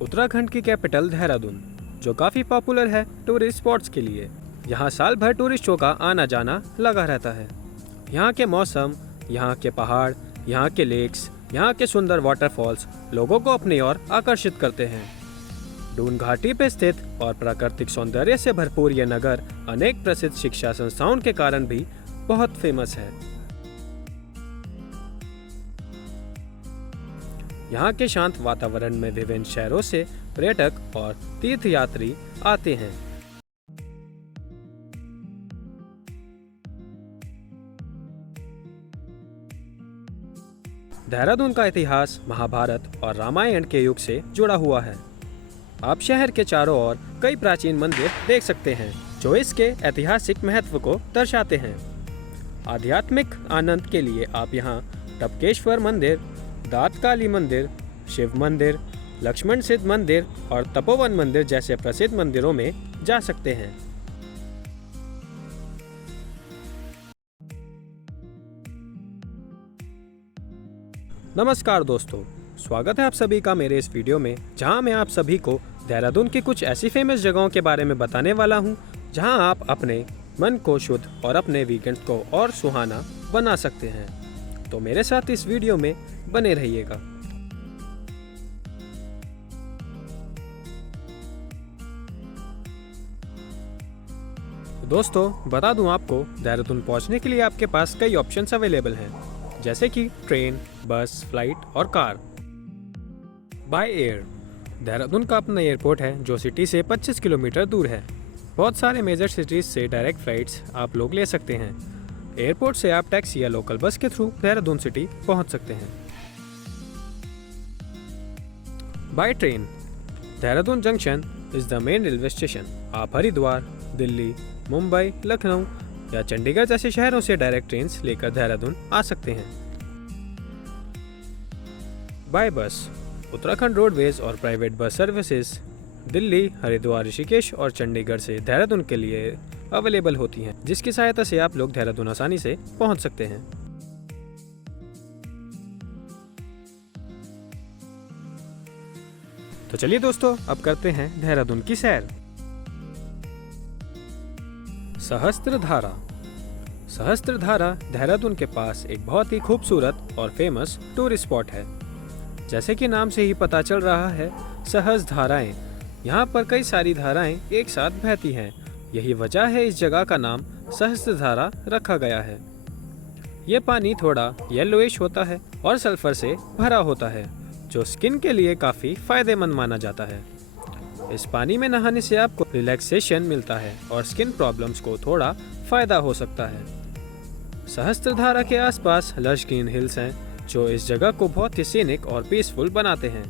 उत्तराखंड की कैपिटल देहरादून, जो काफ़ी पॉपुलर है टूरिस्ट स्पॉट्स के लिए। यहाँ साल भर टूरिस्टों का आना जाना लगा रहता है। यहाँ के मौसम, यहाँ के पहाड़, यहाँ के लेक्स, यहाँ के सुंदर वाटरफॉल्स लोगों को अपनी ओर आकर्षित करते हैं। दून घाटी पे स्थित और प्राकृतिक सौंदर्य से भरपूर ये नगर अनेक प्रसिद्ध शिक्षा संस्थाओं के कारण भी बहुत फेमस है। यहाँ के शांत वातावरण में विभिन्न शहरों से पर्यटक और तीर्थयात्री आते हैं। देहरादून का इतिहास महाभारत और रामायण के युग से जुड़ा हुआ है। आप शहर के चारों ओर कई प्राचीन मंदिर देख सकते हैं, जो इसके ऐतिहासिक महत्व को दर्शाते हैं। आध्यात्मिक आनंद के लिए आप यहाँ टपकेश्वर मंदिर, दातकाली मंदिर, शिव मंदिर, लक्ष्मण सिद्ध मंदिर और तपोवन मंदिर जैसे प्रसिद्ध मंदिरों में जा सकते हैं। नमस्कार दोस्तों, स्वागत है आप सभी का मेरे इस वीडियो में, जहां मैं आप सभी को देहरादून की कुछ ऐसी फेमस जगहों के बारे में बताने वाला हूं, जहां आप अपने मन को शुद्ध और अपने वीकेंड को और सुहाना बना सकते हैं। तो मेरे साथ इस वीडियो में बने रहिएगा। दोस्तों, बता दूं आपको, देहरादून पहुंचने के लिए आपके पास कई ऑप्शंस अवेलेबल हैं, जैसे कि ट्रेन, बस, फ्लाइट और कार। बाय एयर, देहरादून का अपना एयरपोर्ट है जो सिटी से 25 किलोमीटर दूर है। बहुत सारे मेजर सिटीज से डायरेक्ट फ्लाइट्स आप लोग ले सकते हैं। एयरपोर्ट से आप टैक्सी या लोकल बस के थ्रू देहरादून सिटी पहुंच सकते हैं। By train, Dehradun junction is the main railway station. आप हरिद्वार, दिल्ली, मुंबई, लखनऊ या चंडीगढ़ जैसे शहरों से डायरेक्ट ट्रेन लेकर देहरादून आ सकते हैं। बाय बस, उत्तराखंड रोडवेज और private bus services Delhi, Haridwar, Rishikesh और चंडीगढ़ से देहरादून के लिए अवेलेबल होती हैं, जिसकी सहायता से आप लोग देहरादून आसानी से पहुंच सकते हैं। तो चलिए दोस्तों, अब करते हैं देहरादून की सैर। सहस्त्रधारा। सहस्त्रधारा देहरादून के पास एक बहुत ही खूबसूरत और फेमस टूरिस्ट स्पॉट है। जैसे कि नाम से ही पता चल रहा है, सहस्त्र धाराएं। यहाँ पर कई सारी धाराएं एक साथ बहती हैं। यही वजह है इस जगह का नाम सहस्त्रधारा रखा गया है। ये पानी थोड़ा येलोइश होता है और सल्फर से भरा होता है, जो स्किन के लिए काफ़ी फायदेमंद माना जाता है। इस पानी में नहाने से आपको रिलैक्सेशन मिलता है और स्किन प्रॉब्लम्स को थोड़ा फायदा हो सकता है। सहस्त्रधारा के आसपास लश ग्रीन हिल्स हैं, जो इस जगह को बहुत ही सीनिक और पीसफुल बनाते हैं।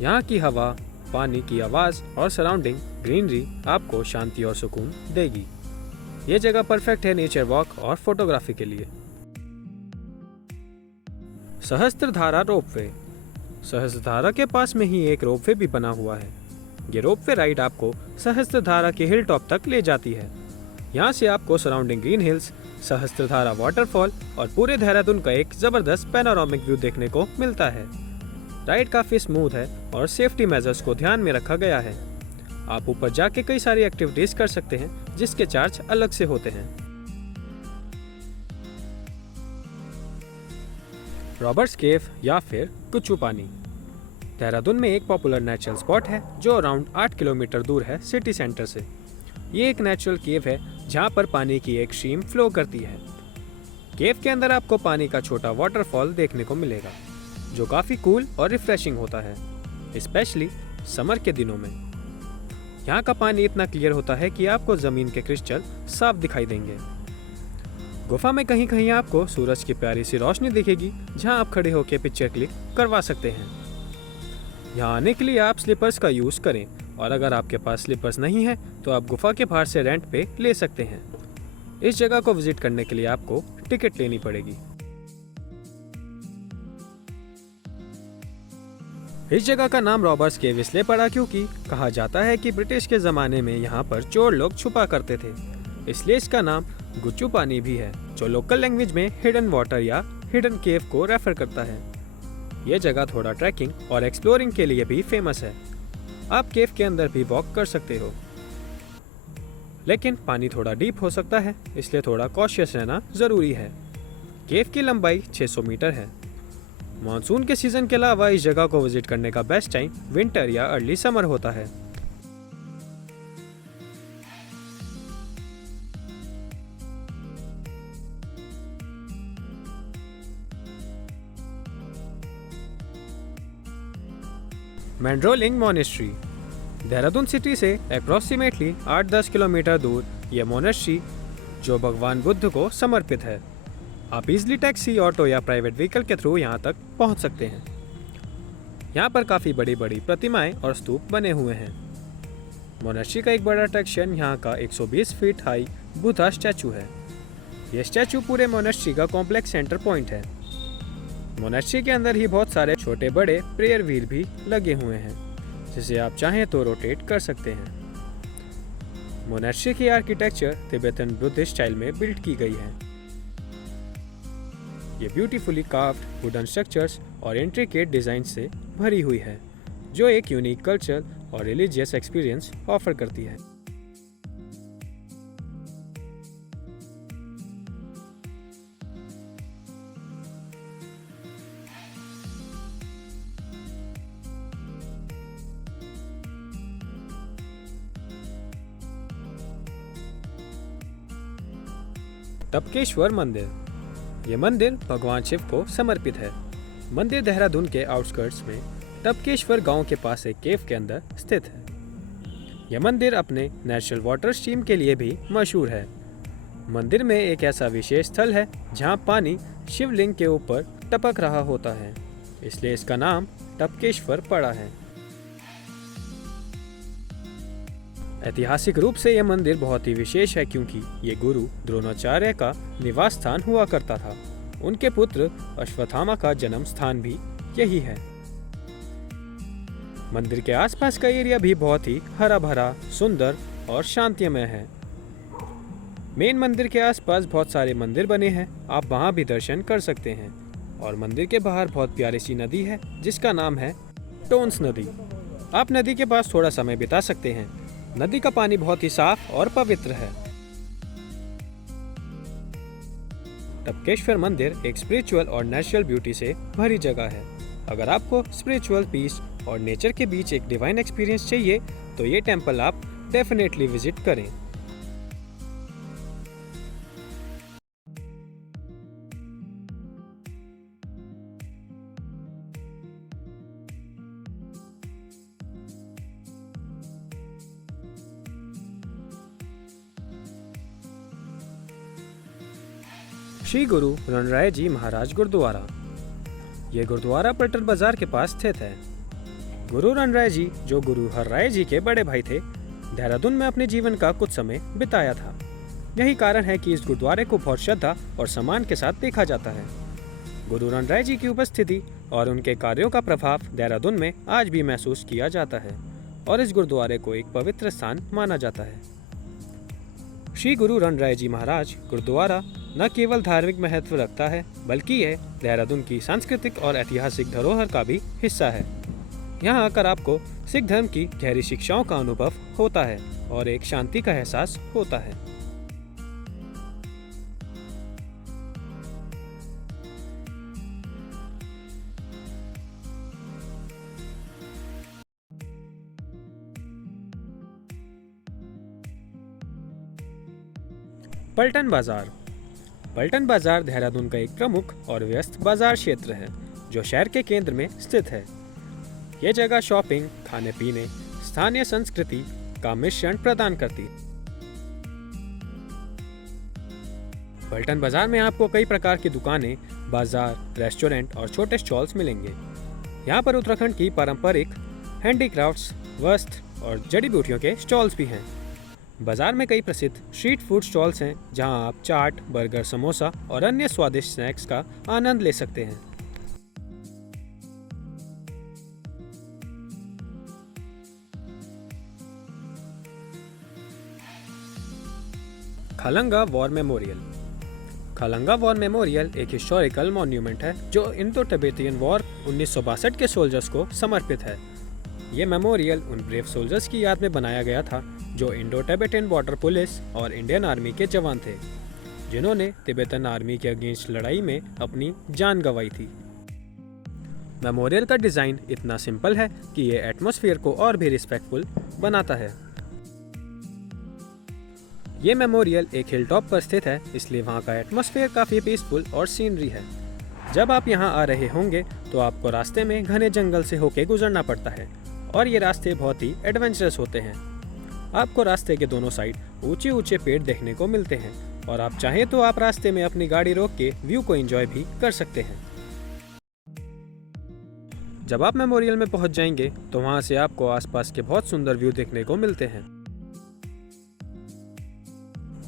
यहाँ की हवा, पानी की आवाज़ और सराउंडिंग ग्रीनरी आपको शांति और सुकून देगी। ये जगह परफेक्ट है नेचर वॉक और फोटोग्राफी के लिए। सहस्त्रधारा रोपवे। सहस्त्रधारा के पास में ही एक रोपवे भी बना हुआ है। ये रोपवे राइड आपको सहस्त्रधारा के हिल टॉप तक ले जाती है। यहाँ से आपको surrounding green hills, Sahastradhara waterfall और पूरे देहरादून का एक जबरदस्त पैनोरामिक व्यू देखने को मिलता है। राइड काफ़ी स्मूथ है और सेफ्टी मेजर्स को ध्यान में रखा गया है। आप ऊपर जाके कई सारी एक्टिविटीज कर सकते हैं, जिसके चार्ज अलग से होते हैं। रॉबर्ट्स केव या फिर गुच्चू पानी, देहरादून में एक पॉपुलर नेचुरल स्पॉट है जो अराउंड 8 किलोमीटर दूर है सिटी सेंटर से। ये एक नेचुरल केव है जहाँ पर पानी की एक स्ट्रीम फ्लो करती है। केव के अंदर आपको पानी का छोटा वाटरफॉल देखने को मिलेगा, जो काफ़ी कूल और रिफ्रेशिंग होता है, स्पेशली समर के दिनों में। यहाँ का पानी इतना क्लियर होता है कि आपको ज़मीन के क्रिस्टल साफ दिखाई देंगे। गुफा में कहीं कहीं आपको सूरज की प्यारी सी रोशनी दिखेगी, जहाँ आप खड़े होकर पिक्चर क्लिक करवा सकते हैं। यहाँ आने के लिए आप स्लीपर्स का यूज़ करें, और अगर आपके पास स्लीपर्स नहीं है तो आप गुफा के बाहर से रेंट पे ले सकते हैं। इस जगह को विजिट करने के लिए आपको टिकट लेनी पड़ेगी। इस जगह का नाम रॉबर्ट्स केव इसलिए पड़ा क्योंकि कहा जाता है कि ब्रिटिश के ज़माने में यहाँ पर चोर लोग छुपा करते थे, इसलिए इसका नाम गुच्चू पानी भी है, जो लोकल लैंग्वेज में हिडन वाटर या हिडन केव को रेफर करता है। यह जगह थोड़ा ट्रैकिंग और एक्सप्लोरिंग के लिए भी फेमस है आप केव के अंदर भी वॉक कर सकते हो, लेकिन पानी थोड़ा डीप हो सकता है, इसलिए थोड़ा कॉशियस रहना ज़रूरी है। केव की लंबाई 600 मीटर है। मानसून के सीज़न के अलावा इस जगह को विजिट करने का बेस्ट टाइम विंटर या अर्ली समर होता है। मैंड्रोलिंग मोनेस्ट्री। देहरादून सिटी से अप्रॉक्सीमेटली 8-10 किलोमीटर दूर यह मोनेस्ट्री, जो भगवान बुद्ध को समर्पित है। आप इजली टैक्सी, ऑटो या प्राइवेट व्हीकल के थ्रू यहाँ तक पहुँच सकते हैं। यहाँ पर काफ़ी बड़ी बड़ी प्रतिमाएं और स्तूप बने हुए हैं। मोनेस्ट्री का एक बड़ा अट्रैक्शन यहाँ का 120 फीट हाई बुद्धा स्टैचू है। यह स्टैचू पूरे मोनेस्ट्री का कॉम्प्लेक्स सेंटर पॉइंट है। मोनेस्ट्री के अंदर ही बहुत सारे छोटे बड़े प्रेयर व्हील भी लगे हुए हैं, जिसे आप चाहें तो रोटेट कर सकते हैं। मोनेस्ट्री की आर्किटेक्चर तिब्बतन बुद्धिस्ट स्टाइल में बिल्ड की गई है। ये ब्यूटीफुली कार्व्ड वुडन स्ट्रक्चर्स और इंट्रिकेट डिजाइन से भरी हुई है, जो एक यूनिक कल्चर और रिलीजियस एक्सपीरियंस ऑफर करती है। टपकेश्वर मंदिर। ये मंदिर भगवान शिव को समर्पित है। मंदिर देहरादून के आउटस्कर्ट्स में टपकेश्वर गांव के पास एक केव के अंदर स्थित है। यह मंदिर अपने नेचुरल वाटर स्ट्रीम के लिए भी मशहूर है। मंदिर में एक ऐसा विशेष स्थल है जहां पानी शिवलिंग के ऊपर टपक रहा होता है, इसलिए इसका नाम टपकेश्वर पड़ा है। ऐतिहासिक रूप से यह मंदिर बहुत ही विशेष है, क्योंकि ये गुरु द्रोणाचार्य का निवास स्थान हुआ करता था। उनके पुत्र अश्वत्थामा का जन्म स्थान भी यही है। मंदिर के आसपास का एरिया भी बहुत ही हरा भरा, सुंदर और शांतिमय है। मेन मंदिर के आसपास बहुत सारे मंदिर बने हैं, आप वहां भी दर्शन कर सकते हैं। और मंदिर के बाहर बहुत प्यारी सी नदी है जिसका नाम है टोन्स नदी। आप नदी के पास थोड़ा समय बिता सकते हैं। नदी का पानी बहुत ही साफ और पवित्र है। टपकेश्वर मंदिर एक स्पिरिचुअल और नेचुरल ब्यूटी से भरी जगह है। अगर आपको स्पिरिचुअल पीस और नेचर के बीच एक डिवाइन एक्सपीरियंस चाहिए तो ये टेम्पल आप डेफिनेटली विजिट करें। श्री गुरु रणराय जी महाराज गुरुद्वारा। ये गुरुद्वारा पलटन बाजार के पास स्थित है। गुरु रणराय जी, जो गुरु हरराय जी के बड़े भाई थे, देहरादून में अपने जीवन का कुछ समय बिताया था। यही कारण है कि इस गुरुद्वारे को बहुत श्रद्धा और सम्मान के साथ देखा जाता है। गुरु रणराय जी की उपस्थिति और उनके कार्यों का प्रभाव देहरादून में आज भी महसूस किया जाता है और इस गुरुद्वारे को एक पवित्र स्थान माना जाता है। श्री गुरु रणराय जी महाराज गुरुद्वारा न केवल धार्मिक महत्व रखता है, बल्कि यह देहरादून की सांस्कृतिक और ऐतिहासिक धरोहर का भी हिस्सा है। यहाँ आकर आपको सिख धर्म की गहरी शिक्षाओं का अनुभव होता है और एक शांति का एहसास होता है। पलटन बाजार। पलटन बाजार देहरादून का एक प्रमुख और व्यस्त बाजार क्षेत्र है, जो शहर के केंद्र में स्थित है। यह जगह शॉपिंग, खाने पीने, स्थानीय संस्कृति का मिश्रण प्रदान करती है। पलटन बाजार में आपको कई प्रकार की दुकानें, बाजार, रेस्टोरेंट और छोटे स्टॉल्स मिलेंगे। यहाँ पर उत्तराखंड की पारंपरिक हैंडीक्राफ्ट्स, वस्त्र और जड़ी बूटियों के स्टॉल्स भी हैं। बाजार में कई प्रसिद्ध स्ट्रीट फूड स्टॉल्स हैं, जहां आप चाट, बर्गर, समोसा और अन्य स्वादिष्ट स्नैक्स का आनंद ले सकते हैं। Khalanga war memorial. Khalanga war memorial एक हिस्टोरिकल मॉन्यूमेंट है जो इंडो तिब्बतियन वॉर 1962 के सोल्जर्स को समर्पित है। ये मेमोरियल उन ब्रेव सोल्जर्स की याद में बनाया गया था जो इंडो टिबेटन बॉर्डर पुलिस और इंडियन आर्मी के जवान थे, जिन्होंने तिब्बतन आर्मी के अगेंस्ट लड़ाई में अपनी जान गंवाई थी। मेमोरियल का डिज़ाइन इतना सिंपल है कि ये एटमॉस्फेयर को और भी रिस्पेक्टफुल बनाता है। ये मेमोरियल एक हिल टॉप पर स्थित है, इसलिए वहाँ का एटमॉस्फेयर काफ़ी पीसफुल और सीनरी है। जब आप यहाँ आ रहे होंगे तो आपको रास्ते में घने जंगल से होके गुजरना पड़ता है और ये रास्ते बहुत ही एडवेंचरस होते हैं। आपको रास्ते के दोनों साइड ऊंचे ऊंचे पेड़ देखने को मिलते हैं और आप चाहें तो आप रास्ते में अपनी गाड़ी रोक के व्यू को एंजॉय भी कर सकते हैं। जब आप मेमोरियल में पहुंच जाएंगे तो वहां से आपको आसपास के बहुत सुंदर व्यू देखने को मिलते हैं।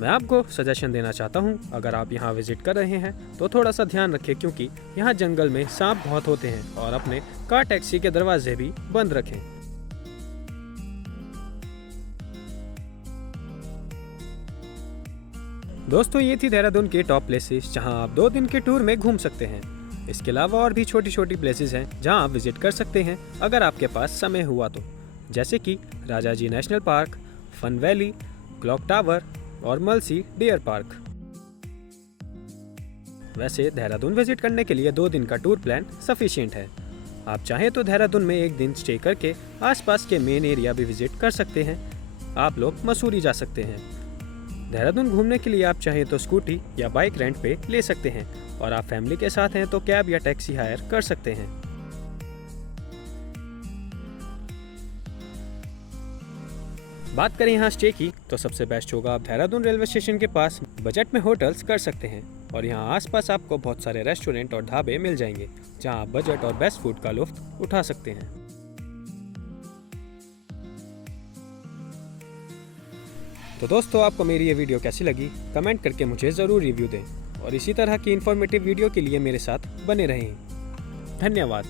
मैं आपको सजेशन देना चाहता हूं, अगर आप यहां विजिट कर रहे हैं तो थोड़ा सा ध्यान रखें, क्योंकि यहां जंगल में सांप बहुत होते हैं, और अपने कार टैक्सी के दरवाजे भी बंद रखें। दोस्तों, ये थी देहरादून के टॉप प्लेसेस जहां आप 2 दिन के टूर में घूम सकते हैं। इसके अलावा और भी छोटी छोटी प्लेसेस हैं जहां आप विजिट कर सकते हैं अगर आपके पास समय हुआ तो, जैसे कि Rajaji national park, fun valley, clock tower और मलसी डियर पार्क। वैसे देहरादून विजिट करने के लिए 2 दिन का टूर प्लान सफिशिएंट है। आप चाहें तो देहरादून में 1 दिन स्टे करके आसपास के मेन एरिया भी विजिट कर सकते हैं। आप लोग मसूरी जा सकते हैं। देहरादून घूमने के लिए आप चाहें तो स्कूटी या बाइक रेंट पे ले सकते हैं, और आप फैमिली के साथ हैं तो कैब या टैक्सी हायर कर सकते हैं। बात करें यहाँ स्टे की तो सबसे बेस्ट होगा आप देहरादून रेलवे स्टेशन के पास बजट में होटल्स कर सकते हैं, और यहाँ आसपास आपको बहुत सारे रेस्टोरेंट और ढाबे मिल जाएंगे जहाँ आप बजट और बेस्ट फूड का लुत्फ उठा सकते हैं। तो दोस्तों, आपको मेरी ये वीडियो कैसी लगी कमेंट करके मुझे ज़रूर रिव्यू दें, और इसी तरह की इन्फॉर्मेटिव वीडियो के लिए मेरे साथ बने रहें। धन्यवाद।